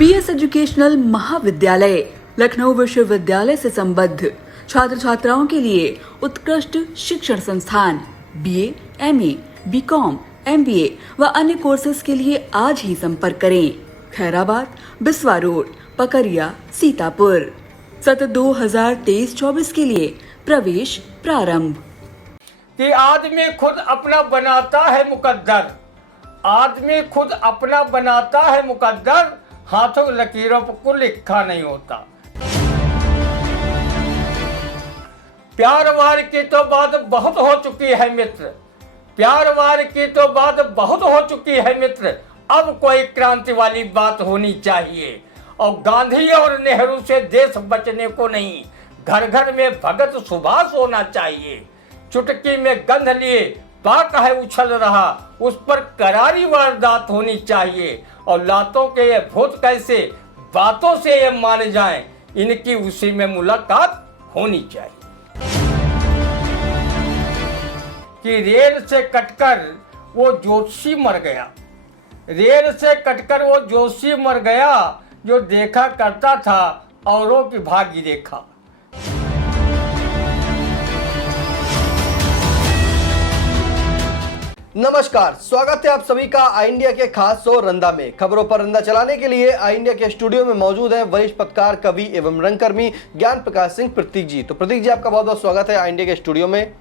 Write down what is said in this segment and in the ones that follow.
BS educational महाविद्यालय लखनऊ विश्वविद्यालय से संबद्ध छात्र छात्राओं के लिए उत्कृष्ट शिक्षण संस्थान बीए, एमए, बीकॉम, एमबीए व अन्य कोर्सेज के लिए आज ही संपर्क करें। खैराबाद, बिस्वा रोड, पकरिया, सीतापुर। सत्र 2023-24 के लिए प्रवेश प्रारंभ। कि आदमी खुद अपना बनाता है मुकद्दर, आदमी खुद अपना बनाता है मुकद्दर, हाथों की लकीरों पर कुछ लिखा नहीं होता। प्यार वार की तो बात बहुत हो चुकी है मित्र, प्यार वार की तो बात बहुत हो चुकी है मित्र, अब कोई क्रांति वाली बात होनी चाहिए। और गांधी और नेहरू से देश बचने को नहीं, घर घर में भगत सुभाष होना चाहिए। चुटकी में गंध लिए पाक है उछल रहा, उस पर करारी वारदात होनी चाहिए। और लातों के ये भूत कैसे बातों से ये मान जाएं, इनकी उसी में मुलाकात होनी चाहिए। कि रेल से कटकर वो जोशी मर गया, रेल से कटकर वो जोशी मर गया, जो देखा करता था औरों की भाग्य रेखा। नमस्कार, स्वागत है आप सभी का आई इंडिया के खास शो रंदा में। खबरों पर रंदा चलाने के लिए आई इंडिया के स्टूडियो में मौजूद हैं वरिष्ठ पत्रकार, कवि एवं रंगकर्मी ज्ञान प्रकाश सिंह प्रतीक जी। तो प्रतीक जी, आपका बहुत बहुत स्वागत है आई इंडिया के स्टूडियो में।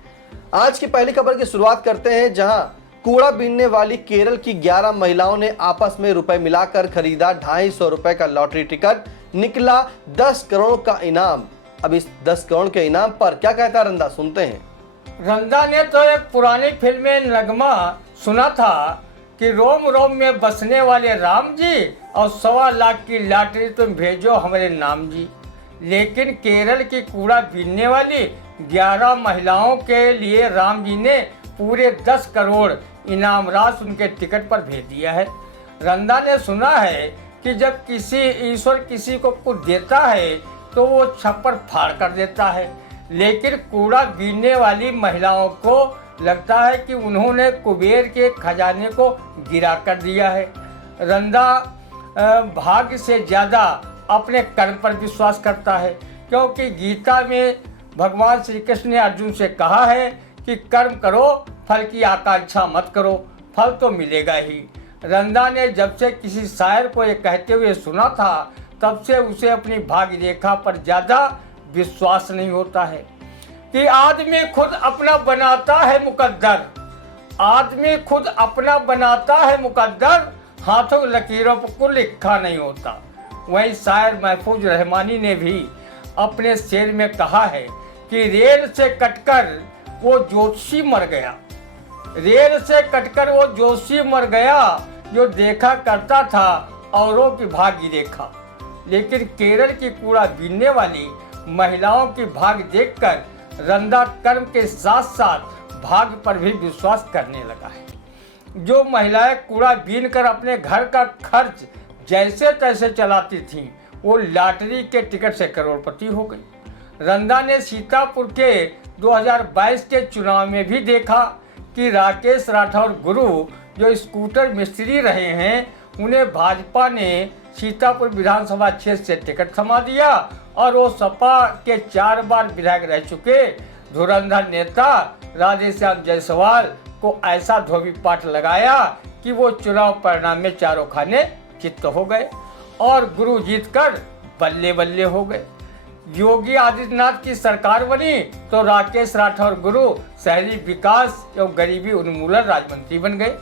आज की पहली खबर की शुरुआत करते हैं, जहां कूड़ा बीनने वाली केरल की 11 महिलाओं ने आपस में रुपए मिलाकर खरीदा 250 रुपए का लॉटरी टिकट, निकला 10 करोड़ का इनाम। अब इस 10 करोड़ के इनाम पर क्या कहता रंदा, सुनते हैं। रंदा ने तो एक पुरानी फिल्म में नगमा सुना था कि रोम रोम में बसने वाले राम जी और 1.25 लाख की लॉटरी तुम भेजो हमारे नाम जी। लेकिन केरल की कूड़ा बीनने वाली 11 महिलाओं के लिए राम जी ने पूरे 10 करोड़ इनाम राशि उनके टिकट पर भेज दिया है। रंदा ने सुना है कि जब किसी ईश्वर किसी को कुछ देता है तो वो छप्पर फाड़ कर देता है, लेकिन कूड़ा बीनने वाली महिलाओं को लगता है कि उन्होंने कुबेर के खजाने को गिरा कर दिया है। रंदा भाग्य से ज़्यादा अपने कर्म पर विश्वास करता है, क्योंकि गीता में भगवान श्री कृष्ण ने अर्जुन से कहा है कि कर्म करो, फल की आकांक्षा मत करो, फल तो मिलेगा ही। रंदा ने जब से किसी शायर को ये कहते हुए सुना था, तब से उसे अपनी भाग्य रेखा पर ज़्यादा विश्वास नहीं होता है। कि आदमी खुद अपना बनाता है मुकद्दर, आदमी खुद अपना बनाता है मुकद्दर, हाथों की लकीरों पर कुछ लिखा नहीं होता। वहीं शायर महफूज रहमानी ने भी अपने शेर में कहा है कि रेल से कटकर वो जोशी मर गया, रेल से कटकर वो जोशी मर गया, जो देखा करता था औरों की भाग्य रेखा। लेकिन केरल की कूड़ा बीनने वाली महिलाओं की भाग्य देखकर रंदा कर्म के साथ साथ भाग्य पर भी विश्वास करने लगा है। जो महिलाएं कूड़ा बीन कर अपने घर का खर्च जैसे तैसे चलाती थीं, वो लॉटरी के टिकट से करोड़पति हो गई। रंदा ने सीतापुर के 2022 के चुनाव में भी देखा कि राकेश राठौर गुरु जो स्कूटर मिस्त्री रहे हैं, उन्हें भाजपा ने सीतापुर विधानसभा क्षेत्र से टिकट थमा दिया और वो सपा के 4 बार विधायक रह चुके धुरंधर नेता राधेश्याम जायसवाल को ऐसा धोबी पाठ लगाया कि वो चुनाव परिणाम में चारों खाने चित्त हो गए और गुरु जीतकर बल्ले बल्ले हो गए। योगी आदित्यनाथ की सरकार बनी तो राकेश राठौर गुरु शहरी विकास एवं गरीबी उन्मूलन राज्य मंत्री बन गए।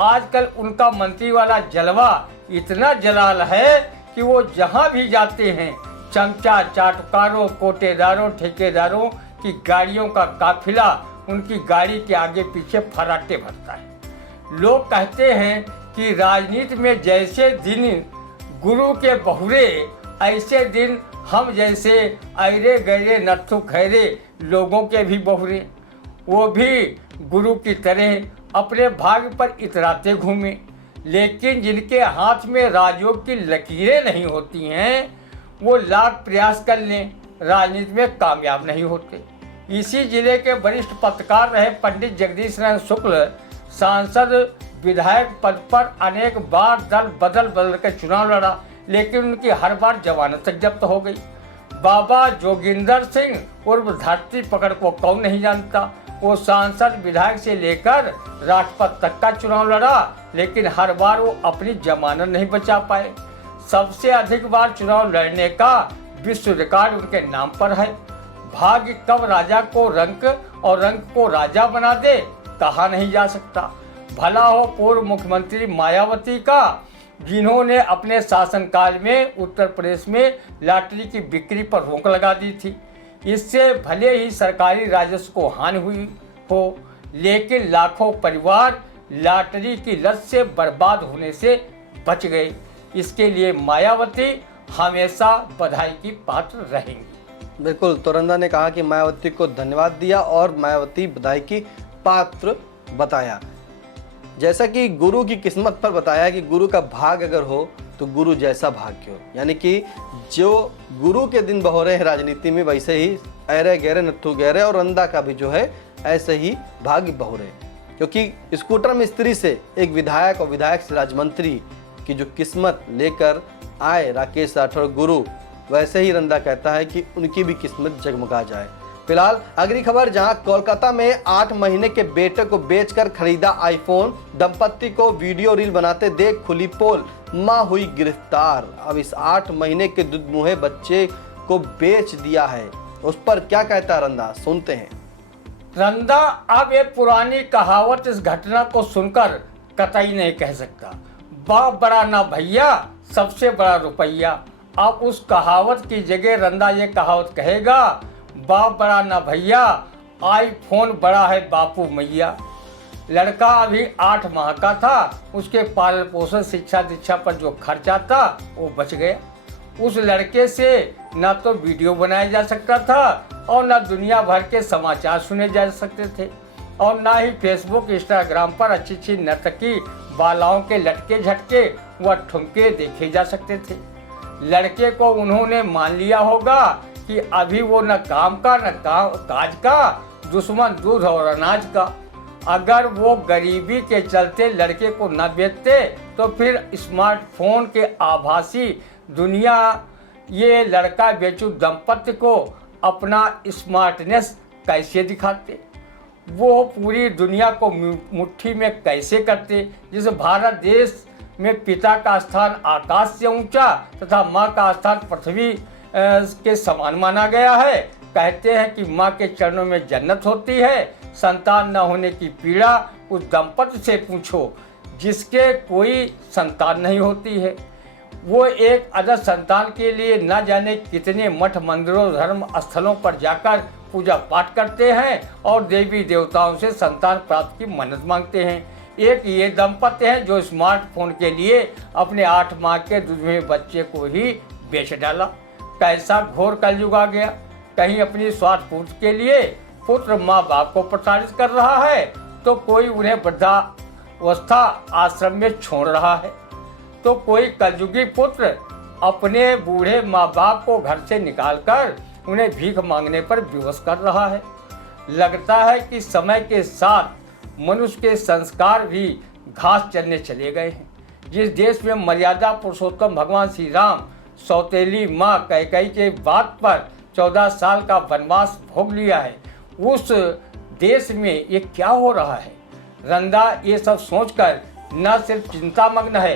आजकल उनका मंत्री वाला जलवा इतना जलाल है कि वो जहां भी जाते हैं चमचा चाटकारों, कोटेदारों, ठेकेदारों की गाड़ियों का काफिला उनकी गाड़ी के आगे पीछे फराटे भरता है। लोग कहते हैं कि राजनीति में जैसे दिन गुरु के बहुरे, ऐसे दिन हम जैसे अरे गहरे नत्थु खैरे लोगों के भी बहुरे। वो भी गुरु की तरह अपने भाग्य पर इतराते घूमे, लेकिन जिनके हाथ में राजयोग की लकीरें नहीं होती हैं, वो लाख प्रयास कर लें, राजनीति में कामयाब नहीं होते। इसी जिले के वरिष्ठ पत्रकार रहे पंडित जगदीश नारायण शुक्ल सांसद विधायक पद पर अनेक बार दल बदल कर चुनाव लड़ा, लेकिन उनकी हर बार जमानत तक जब्त हो गई। बाबा जोगिंदर सिंह उर्फ धरती पकड़ को कौन नहीं जानता। वो सांसद विधायक से लेकर राष्ट्रपति तक का चुनाव लड़ा, लेकिन हर बार वो अपनी जमानत नहीं बचा पाए। सबसे अधिक बार चुनाव लड़ने का विश्व रिकॉर्ड उनके नाम पर है। भाग्य कब राजा को रंक और रंक को राजा बना दे कहा नहीं जा सकता। भला हो पूर्व मुख्यमंत्री मायावती का, जिन्होंने अपने शासनकाल में उत्तर प्रदेश में लॉटरी की बिक्री पर रोक लगा दी थी। इससे भले ही सरकारी राजस्व को हानि हुई हो, लेकिन लाखों परिवार लॉटरी की लत से बर्बाद होने से बच गए। इसके लिए मायावती हमेशा बधाई की पात्र रहेंगी। बिल्कुल, तो रंदा ने कहा कि मायावती को धन्यवाद दिया और मायावती बधाई की पात्र बताया। जैसा कि गुरु की किस्मत पर बताया कि गुरु का भाग अगर हो तो गुरु जैसा भाग्य हो, यानी कि जो गुरु के दिन बहोरे हैं राजनीति में, वैसे ही ऐरे गहरे नत्थु गहरे और रंदा का भी जो है ऐसे ही भाग्य बहोरे। क्योंकि स्कूटर मिस्त्री से एक विधायक और विधायक से राजमंत्री की जो किस्मत लेकर आए राकेश राठौर गुरु, वैसे ही रंदा कहता है कि उनकी भी किस्मत जगमगा जाए। फिलहाल अगली खबर, जहां कोलकाता में 8 महीने के बेटे को बेचकर खरीदा आईफोन, दंपत्ति को वीडियो रील बनाते देख खुली पोल, मां हुई गिरफ्तार। अब इस 8 महीने के दुधमुहे बच्चे को बेच दिया है, उस पर क्या कहता रंदा, सुनते हैं। रंदा अब ये पुरानी कहावत इस घटना को सुनकर कतई नहीं कह सकता। बाप बड़ा ना भैया, सबसे बड़ा रुपया। अब उस कहावत की जगह रंदा ये कहावत कहेगा, बाप बड़ा ना भैया, आईफोन बड़ा है बापू मैया। लड़का अभी 8 माह का था, उसके पालन पोषण शिक्षा दीक्षा पर जो खर्चा था वो बच गया। उस लड़के से ना तो वीडियो बनाया जा सकता था और ना दुनिया भर के समाचार सुने जा सकते थे, और ना ही फेसबुक इंस्टाग्राम पर अच्छी अच्छी नर्तकी बालाओं के लटके झटके व ठुमके देखे जा सकते थे। लड़के को उन्होंने मान लिया होगा कि अभी वो न काम का न काज का, दुश्मन दूध और अनाज का। अगर वो गरीबी के चलते लड़के को न बेचते तो फिर स्मार्टफोन के आभासी दुनिया ये लड़का बेचू दंपत्ति को अपना स्मार्टनेस कैसे दिखाते, वो पूरी दुनिया को मुट्ठी में कैसे करते। जिस भारत देश में पिता का स्थान आकाश से ऊंचा तथा माँ का स्थान पृथ्वी के समान माना गया है। कहते हैं कि माँ के चरणों में जन्नत होती है। संतान न होने की पीड़ा उस दंपत्ति से पूछो जिसके कोई संतान नहीं होती है। वो एक अदर संतान के लिए न जाने कितने मठ मंदिरों धर्म स्थलों पर जाकर पूजा पाठ करते हैं और देवी देवताओं से संतान प्राप्ति की मन्नत मांगते हैं। एक ये दंपत्ति हैं जो स्मार्टफोन के लिए अपने 8 माह के दुधमुहे बच्चे को ही बेच डाला। कैसा घोर कलयुग आ गया। कहीं अपनी स्वार्थ पूर्ति के लिए पुत्र माँ बाप को प्रताड़ित कर रहा है तो कोई उन्हें वृद्धावस्था आश्रम में छोड़ रहा है, तो कोई कलयुगी पुत्र अपने बूढ़े माँ बाप को घर से निकालकर उन्हें भीख मांगने पर विवश कर रहा है। लगता है कि समय के साथ मनुष्य के संस्कार भी घास चरने चले गए हैं। जिस देश में मर्यादा पुरुषोत्तम भगवान श्री राम सौतेली माँ कैकेयी के बात पर 14 साल का वनवास भोग लिया है, उस देश में ये क्या हो रहा है। रंदा ये सब सोचकर न सिर्फ चिंतामग्न है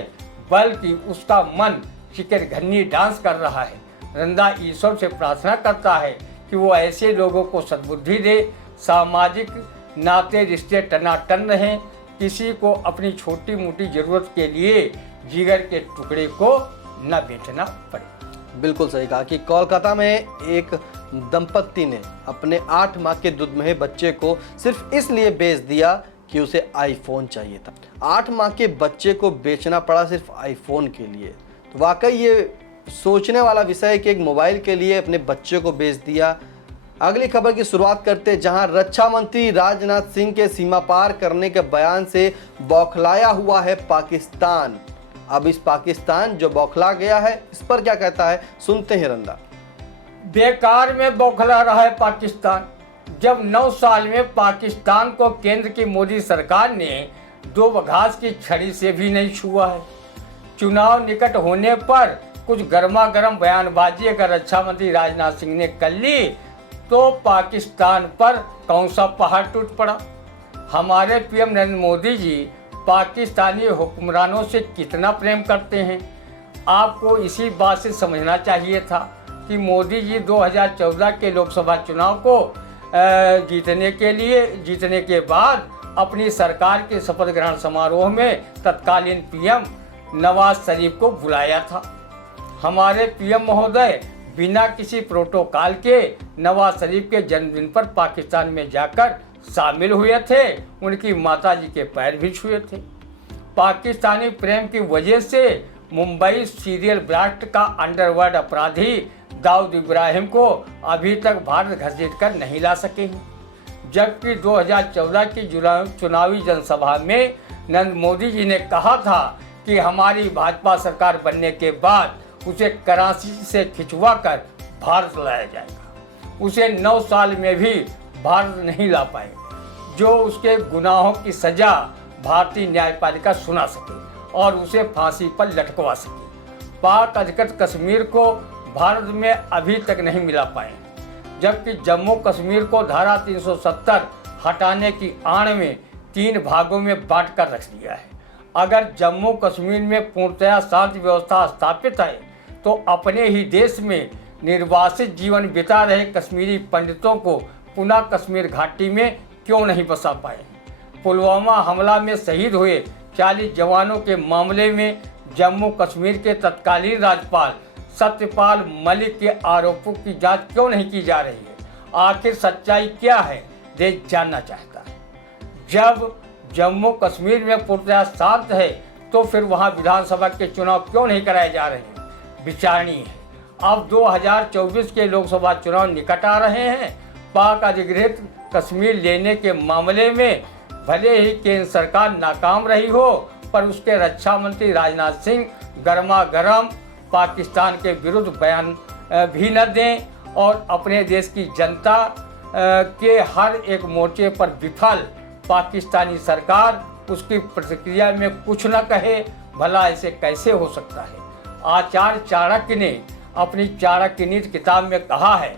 बल्कि उसका मन चिकनघन्नी डांस कर रहा है। रंदा ईश्वर से प्रार्थना करता है कि वो ऐसे लोगों को सद्बुद्धि दे, सामाजिक नाते रिश्ते टनाटन रहें, किसी को अपनी छोटी मोटी जरूरत के लिए जिगर के टुकड़े को न बेचना पड़े। बिल्कुल सही कहा कि कोलकाता में एक दंपत्ति ने अपने 8 माह के दुधमुहे बच्चे को सिर्फ इसलिए बेच दिया कि उसे आईफोन चाहिए था। 8 माह के बच्चे को बेचना पड़ा सिर्फ आईफोन के लिए। तो वाकई ये सोचने वाला विषय है कि एक मोबाइल के लिए अपने बच्चे को बेच दिया। अगली खबर की शुरुआत करते हैं, जहां रक्षा मंत्री राजनाथ सिंह के सीमा पार करने के बयान से बौखलाया हुआ है पाकिस्तान। अब इस पाकिस्तान जो बौखला गया है, इस पर क्या कहता है, सुनते हैं रंदा। बेकार में बौखला रहा है पाकिस्तान। जब 9 साल में पाकिस्तान को केंद्र की मोदी सरकार ने 2 घास की छड़ी से भी नहीं छुआ है। चुनाव निकट होने पर कुछ गर्मा गर्म बयानबाजी अगर रक्षा मंत्री राजनाथ सिंह ने कर ली तो पाकिस्तान पर कौन सा पहाड़ टूट पड़ा। हमारे पीएम नरेंद्र मोदी जी पाकिस्तानी हुक्मरानों से कितना प्रेम करते हैं। आपको इसी बात से समझना चाहिए था कि मोदी जी 2014 के लोकसभा चुनाव को जीतने के बाद अपनी सरकार के शपथ ग्रहण समारोह में तत्कालीन पीएम नवाज शरीफ को बुलाया था। हमारे पीएम महोदय बिना किसी प्रोटोकॉल के नवाज शरीफ के जन्मदिन पर पाकिस्तान में जाकर शामिल हुए थे, उनकी माताजी के पैर भी छुए थे। पाकिस्तानी प्रेम की वजह से मुंबई सीरियल ब्लास्ट का अंडरवर्ल्ड अपराधी दाऊद इब्राहिम को अभी तक भारत घसीट कर नहीं ला सके हैं, जबकि 2014 की चुनावी जनसभा में नरेंद्र मोदी जी ने कहा था कि हमारी भाजपा सरकार बनने के बाद उसे कराची से खिंचवा कर भारत लाया जाएगा। उसे 9 साल में भी भारत नहीं ला पाए, जो उसके गुनाहों की सजा भारतीय न्यायपालिका सुना सके और उसे फांसी पर लटकवा सके। पाक अधिकृत कश्मीर को भारत में अभी तक नहीं मिला पाए, जबकि जम्मू कश्मीर को धारा 370 हटाने की आड़ में 3 भागों में बांट कर रख दिया है। अगर जम्मू कश्मीर में पूर्णतया शांति व्यवस्था स्थापित है तो अपने ही देश में निर्वासित जीवन बिता रहे कश्मीरी पंडितों को पुनः कश्मीर घाटी में क्यों नहीं बसा पाए। पुलवामा हमला में शहीद हुए 40 जवानों के मामले में जम्मू कश्मीर के तत्कालीन राज्यपाल सत्यपाल मलिक के आरोपों की जांच क्यों नहीं की जा रही है। आखिर सच्चाई क्या है, देश जानना चाहता है। जब जम्मू कश्मीर में पूर्णतः शांत है तो फिर वहां विधानसभा के चुनाव क्यों नहीं कराए जा रहे हैं, विचारणीय है। अब 2024 के लोकसभा चुनाव निकट आ रहे हैं। पाक अधिकृत कश्मीर लेने के मामले में भले ही केंद्र सरकार नाकाम रही हो, पर उसके रक्षा मंत्री राजनाथ सिंह गर्मा गर्म पाकिस्तान के विरुद्ध बयान भी न दें और अपने देश की जनता के हर एक मोर्चे पर विफल पाकिस्तानी सरकार उसकी प्रतिक्रिया में कुछ न कहे। भला ऐसे कैसे हो सकता है। आचार्य चाणक्य ने अपनी चाणक्य नीति किताब में कहा है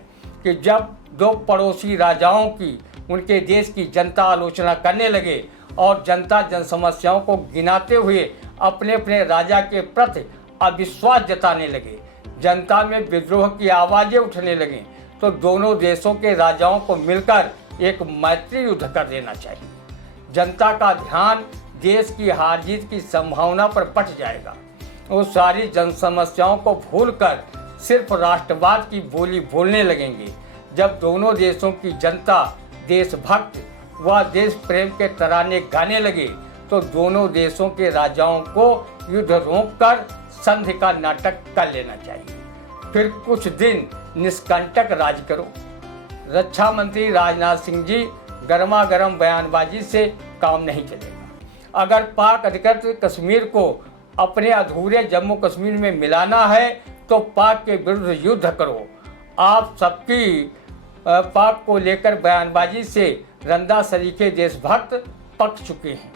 कि जब 2 पड़ोसी राजाओं की उनके देश की जनता आलोचना करने लगे और जनता जन समस्याओं को गिनाते हुए अपने अपने राजा के प्रति अविश्वास जताने लगे, जनता में विद्रोह की आवाज़ें उठने लगीं, तो दोनों देशों के राजाओं को मिलकर एक मैत्री युद्ध कर देना चाहिए। जनता का ध्यान देश की हार जीत की संभावना पर बट जाएगा। वो सारी जन समस्याओं को भूलकर सिर्फ राष्ट्रवाद की बोली बोलने लगेंगे। जब दोनों देशों की जनता देशभक्त व देश प्रेम के तराने गाने लगे तो दोनों देशों के राजाओं को युद्ध रोककर संधि का नाटक कर लेना चाहिए, फिर कुछ दिन निष्कंटक राज करो। रक्षा मंत्री राजनाथ सिंह जी गर्मा गर्म बयानबाजी से काम नहीं चलेगा। अगर पाक अधिकृत कश्मीर को अपने अधूरे जम्मू कश्मीर में मिलाना है तो पाक के विरुद्ध युद्ध करो। आप सबकी पाक को लेकर बयानबाजी से रंदा सरीखे देशभक्त पक चुके हैं।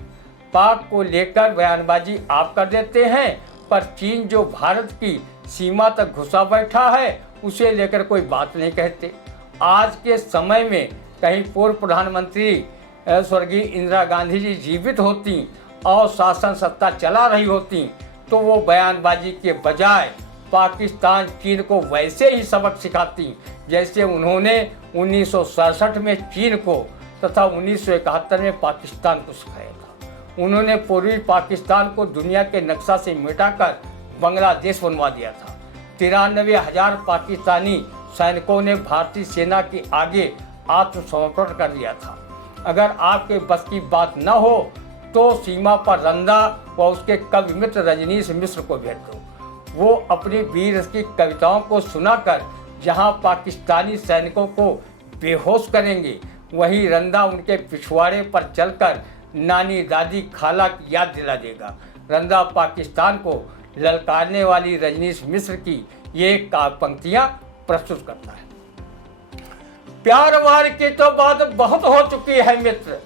पाक को लेकर बयानबाजी आप कर देते हैं, पर चीन जो भारत की सीमा तक घुसा बैठा है उसे लेकर कोई बात नहीं कहते। आज के समय में कहीं पूर्व प्रधानमंत्री स्वर्गीय इंदिरा गांधी जी जीवित होती और शासन सत्ता चला रही होती तो वो बयानबाजी के बजाय पाकिस्तान चीन को वैसे ही सबक सिखाती जैसे उन्होंने 1967 में चीन को तथा 1971 में पाकिस्तान को सिखाया था। उन्होंने पूर्वी पाकिस्तान को दुनिया के नक्शा से मिटाकर बांग्लादेश बनवा दिया था। 93,000 पाकिस्तानी सैनिकों ने भारतीय सेना के आगे आत्मसमर्पण कर दिया था। अगर आपके बस की बात न हो तो सीमा पर रंदा व उसके कवि मित्र रजनीश मिश्र को भेज दो। वो अपनी वीर की कविताओं को सुनाकर जहां पाकिस्तानी सैनिकों को बेहोश करेंगे, वहीं रंदा उनके पिछवाड़े पर चलकर नानी दादी खाला की याद दिला देगा। रंदा पाकिस्तान को ललकारने वाली रजनीश मिश्र की ये काव्य पंक्तियां प्रस्तुत करता है। प्यार वार की तो बात बहुत हो चुकी है मित्र,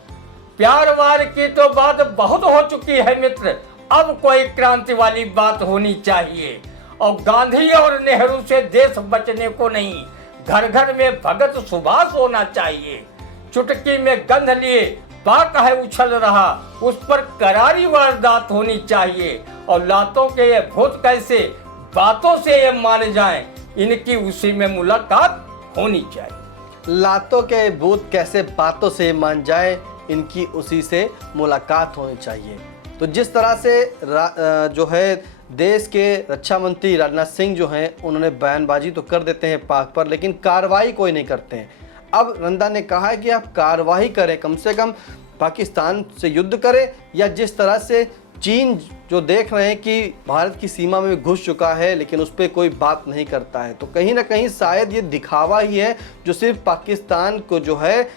प्यार वार की तो बात बहुत हो चुकी है मित्र, अब कोई क्रांति वाली बात होनी चाहिए। और गांधी और नेहरू से देश बचने को नहीं, घर घर में भगत सुभाष होना चाहिए। चुटकी में गंध लिए पाक है उछल रहा, उस पर करारी वारदात होनी चाहिए। और लातों के ये भूत कैसे बातों से ये मान जाएं, इनकी उसी में मुलाकात होनी चाहिए। लातों के भूत कैसे बातों से मान जाए, इनकी उसी से मुलाकात होनी चाहिए। तो जिस तरह से जो है देश के रक्षा मंत्री राजनाथ सिंह जो हैं, उन्होंने बयानबाजी तो कर देते हैं पाक पर, लेकिन कार्रवाई कोई नहीं करते हैं। अब रंदा ने कहा है कि आप कार्रवाई करें, कम से कम पाकिस्तान से युद्ध करें, या जिस तरह से चीन जो देख रहे हैं कि भारत की सीमा में घुस चुका है लेकिन उस पर कोई बात नहीं करता है, तो कहीं ना कहीं शायद ये दिखावा ही है जो सिर्फ पाकिस्तान को जो है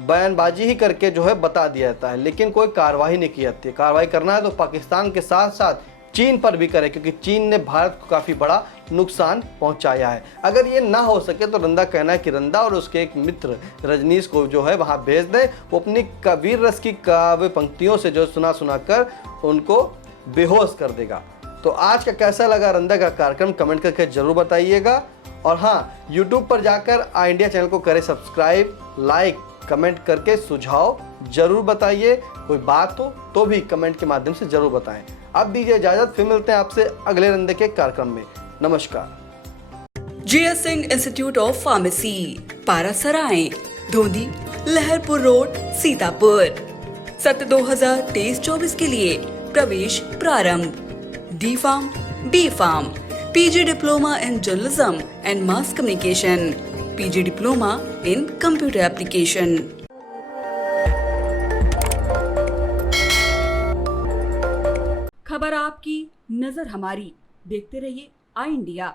बयानबाजी ही करके जो है बता दिया जाता है, लेकिन कोई कार्रवाई नहीं की जाती है। कार्रवाई करना है तो पाकिस्तान के साथ साथ चीन पर भी करे, क्योंकि चीन ने भारत को काफ़ी बड़ा नुकसान पहुंचाया है। अगर ये ना हो सके तो रंदा कहना है कि रंदा और उसके एक मित्र रजनीश को जो है वहां भेज दें, वो अपनी वीर रस की काव्य पंक्तियों से जो सुना कर उनको बेहोश कर देगा। तो आज का कैसा लगा रंदा का कार्यक्रम कमेंट करके जरूर बताइएगा। और हाँ, यूट्यूब पर जाकर आई इंडिया चैनल को करें सब्सक्राइब, लाइक, कमेंट करके सुझाव जरूर बताइए। कोई बात हो तो भी कमेंट के माध्यम से जरूर बताएं। अब दीजिए इजाजत, फिर मिलते हैं आपसे अगले रंदे के कार्यक्रम में। नमस्कार। GS Singh institute of pharmacy, Parasrai, Dhondhi, Laharpur road, Sitapur. सत्र 2023-24 के लिए प्रवेश प्रारंभ। D pharm, B pharm, PG diploma in journalism and mass communication, PG diploma in computer application. खबर आपकी, नजर हमारी। देखते रहिए आई इंडिया।